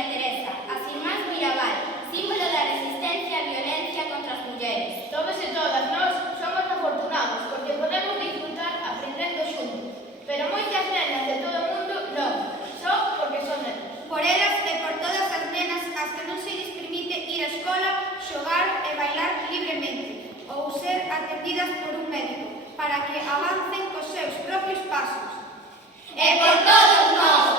María Teresa, as irmás Mirabal, símbolo da resistencia á violencia contra as mulleres. Todos e todas nós somos afortunados porque podemos disfrutar aprendendo xuntos, pero moitas nenas de todo o mundo non, só porque son nenas. Por elas e por todas as nenas as que non se lles permite ir á escola, xogar e bailar libremente, ou ser atendidas por un médico, para que avancen cos seus propios pasos. E por todos nós,